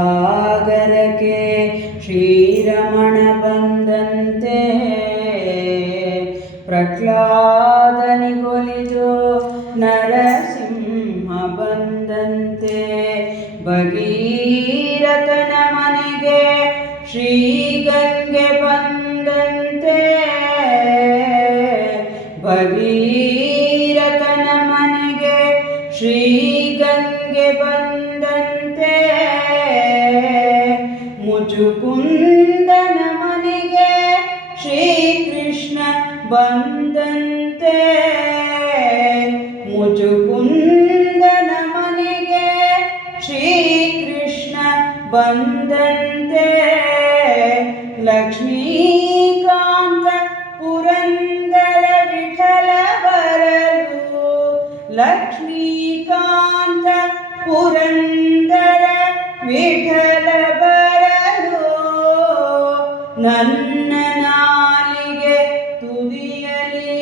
ಕ್ಷೀರಸಾಗರಕ್ಕೆ ಶ್ರೀರಮಣ ಬಂದಂತೆ ಪ್ರಹ್ಲಾದನಿಗೊಲಿದು ನರಸಿಂಹ ಬಂದಂತೆ ಭಗೀರಥನ ಮನೆಗೆ ಶ್ರೀಗಂಗೆ ಬಂದಂತೆ ಭಗೀರಥನ ಮನೆಗೆ ಶ್ರೀಗಂಗೆ ಬಂದಂತೆ ಮುಚುಕುಂದನ ಮನೆಗೆ ಶ್ರೀಕೃಷ್ಣ ಬಂದಂತೆ ಮುಚುಕುಂದನ ಮನೆಗೆ ಶ್ರೀಕೃಷ್ಣ ಬಂದಂತೆ ಲಕ್ಷ್ಮೀಕಾಂತ ಪುರಂದರ ವಿಠಲ ಬರಲು ಲಕ್ಷ್ಮೀಕಾಂತ ಪುರಂದರ ವಿಠಲ ಬರಲು ನನ್ನ ನಾಲಿಗೆ ತುದಿಯಲಿ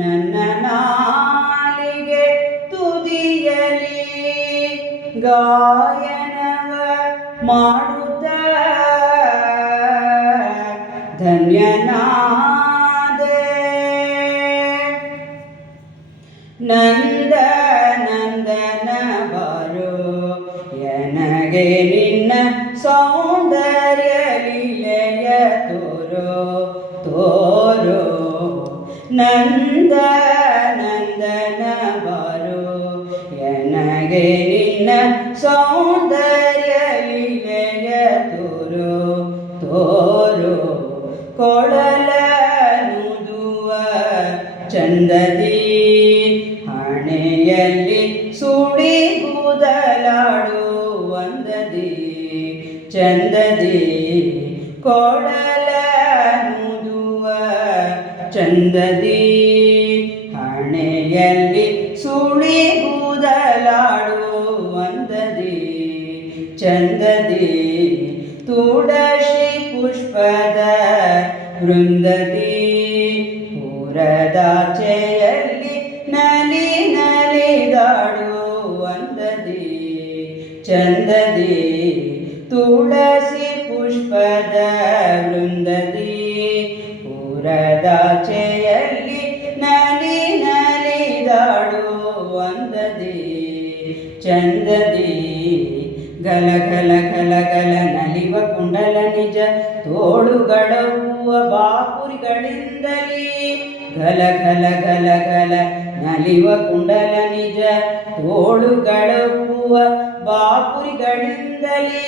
ನನ್ನ ನಾಲಿಗೆ ತುದಿಯಲಿ ಗಾಯನವ ಮಾಡುತ್ತ ಧನ್ಯನಾದೆ ನಂದ ನಂದನ ಬಾರೋ ಎನಗೆ ನಿನ್ನ ಸೌಂದರ್ಯ ಲೀಲೆಯ ತೋರೋ ತೋರೋ ನಂದ ನಂದನ ಬಾರೋ ಎನಗೆ ನಿನ್ನ ಸೌಂದರ್ಯ ಲೀಲೆಯ ತೋರೋ ತೋರೋ ಕೊಳಲನುದುವ ಚಂದದಿ ಹಣೆಯಲ್ಲಿ ಸುಳಿ ಕೂದಲಾಡು ವಂದದಿ ಚಂದದಿ ಕೊಳಲನುದುವ ಚಂದದಿ ಹಣೆಯಲ್ಲಿ ಸುಳಿ ಕೂದಲಾಡು ವಂದದಿ ಚಂದದಿ ತುಳಸಿ ಪುಷ್ಪದ ವೃಂದದಿ ಪೂರದಾಚೆಯಲ್ಲಿ ನಲಿ ನಲಿದಾಡು ವಂದದಿ ಚಂದದಿ ತುಳಸಿ ಪುಷ್ಪದ ವೃಂದದಿ ಪೂರದಾಚೆಯಲ್ಲಿ ನಲಿ ನಲಿದಾಡು ವಂದದಿ ಚಂದದಿ ಗಲ ಗಲ ಗಲ ಗಲ ನಲಿವ ಕುಂಡಲ ನಿಜ ತೋಳುಗಳವ್ವ ಬಾಪುರಿಗಳಿಂದಲೇ ಗಲ ಗಲ ಗಲ ಗಲ ನಲಿವ ಕುಂಡಲ ನಿಜ ತೋಳುಗಳವ್ವ ಬಾಪುರಿಗಳಿಂದಲೇ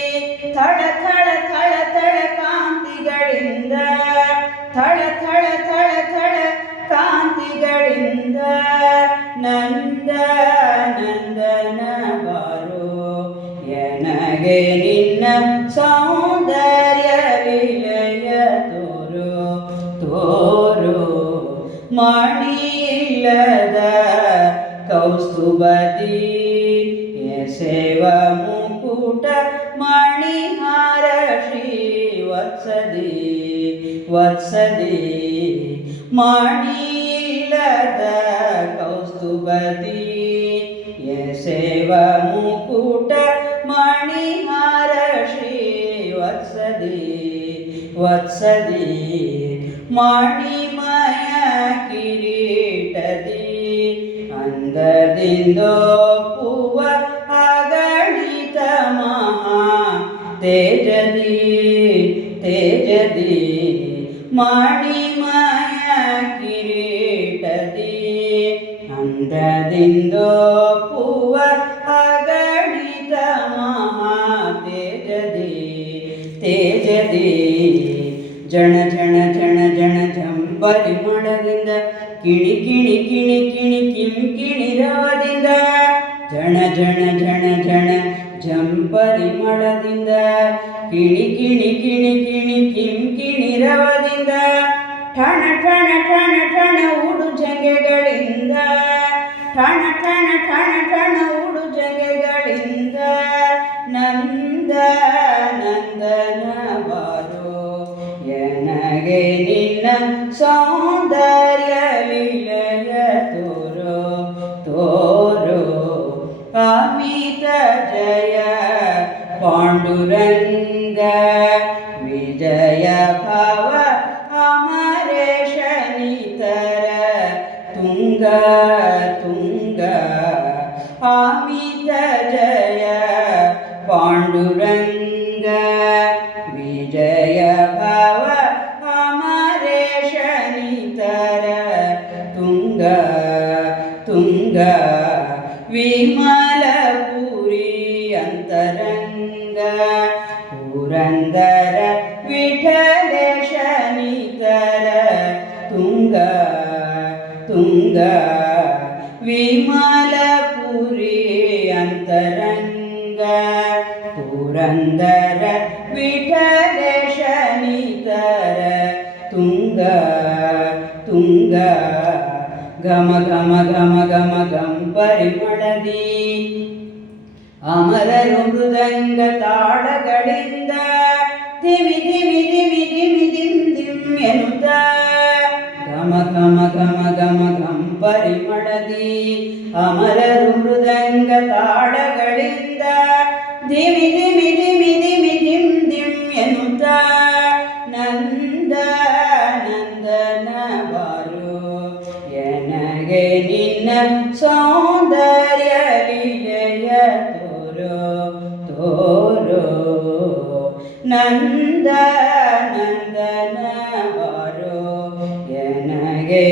ಥಳ ಥಳ ಥಳ ಥಳ ಕಾಂತಿಗಳಿಂದ ಥಳ ಥಳ ಥಳ ಥಳ ಕಾಂತಿಗಳಿಂದ ನಂದ ನಂದನ ಬಾರೋ ಎನಗೆ ನಿನ್ನ ಸೌಂದರ್ಯ ಲೀಲೆಯ ತೋರೋ ತೋರೋ ಮಣಿಯಿಲ್ಲದ ಕೌಸ್ತುಭದಿ ಎಸೆವ ಮುಕುಟ ಮಣಿಹಾರ ಶ್ರೀ ವತ್ಸದಿ ವತ್ಸದಿ ಮಣಿಯಿಲ್ಲದ ಕೌಸ್ತುಭದಿ ಎಸೆವ ಮುಕುಟ ಮಣಿಹಾರ ಶ್ರೀ ವತ್ಸದಿ ವತ್ಸದಿ ಮಣಿಮಯ ಕಿರೀಟದಿ ಅಂದದಿಂದೊಪ್ಪುವ ಅಗಣಿತ ಮಹಾ ತೇಜದಿ ತೇಜದಿ ಮಣಿಮಯ ಕಿರೀಟದಿ ಅಂದದಿಂದೊಪ್ಪುವ ಅಗಣಿತ ಮಹಾ ತೇಜದಿ ತೇಜದಿ ಜಣ ಜಣ ಜಣ ಜಣ ಪರಿಮಳದಿಂದ ಕಿಣಿ ಕಿಣಿ ಕಿಣಿ ಕಿಣಿ ಕಿಣಿರವದಿಂದ ಜಣ ಜಣ ಜಣ ಜಣ ಪರಿಮಳದಿಂದ ಕಿಣಿ ಕಿಣಿ ಕಿಣಿ ಕಿಣಿ ಕಿಣಿರವದಿಂದ ಠಣ ಠಣ ಠಣ ಠಣ ಉಡು ಜಂಗೆಗಳಿಂದ ಠಣ ಠಣ ಠಣ ಠಣ ಉಡು ಜಂಗೆಗಳಿಂದ ನಂದ ನಂದನ ಬಾರೋ ಎನಗೆ ನಿನ್ನ ಸೌಂದರ್ಯ ಲೀಲೆಯ ತೋರೋ ತೋರೋ ಅಮಿತ ಜಯ ಪಾಂಡುರಂಗ ವಿಜಯ ಭವ ಅಮರೇಶ ನಿತರ ತುಂಗ ತುಂಗ ಅಮಿತ ಜಯ ಪಾಂಡುರಂಗ ವಿಜಯ ಭವ ಅಮರೇಶ ನಿತರ ತುಂಗ ತುಂಗ ವಿಮಲಪುರಿ ಅಂತರಂಗ ಪುರಂದರ ವಿಠಲೇಶ ನಿತರ ತುಂಗ ತುಂಗ ವಿಮಲಪುರಿ ಅಂತರಂಗ ಪುರಂದರ ವಿಠಲೇಶ ನಿತರ ತುಂಗ ತುಂಗ ಘಮ ಘಮ ಘಮ ಘಮ ಗಂ ಪರಿಮಳದಿ ಅಮರರು ಮೃದಂಗ ತಾಳಗಳಿಂದ ಧಿಮಿ ಧಿಮಿ ಧಿಮಿ ಧಿಮಿ ಧಿಮ್ ಧಿಮ್ ಎನ್ನುತ್ತ ಘಮ ಘಮ ಘಮ ಘಮ ಘಂ ಪರಿಮಳದಿ ಅಮರರು ಮೃದಂಗ ತಾಳಗಳಿಂದ ಧಿಮಿ ಧಿಮಿ ಧಿಮಿ ಧಿಮಿ ಧಿಮ್ ಧಿಮ್ ಎನ್ನುತ್ತ ನಂದ ನಂದನ ಬಾರು ಎನಗೆ ನಿನ್ನ ಸೌಂದರ್ಯ ಲೀಲೆಯ ತೋರೋ ತೋರೋ ನಂದ ನಂದನ ಬಾರೋ ಎನಗೆ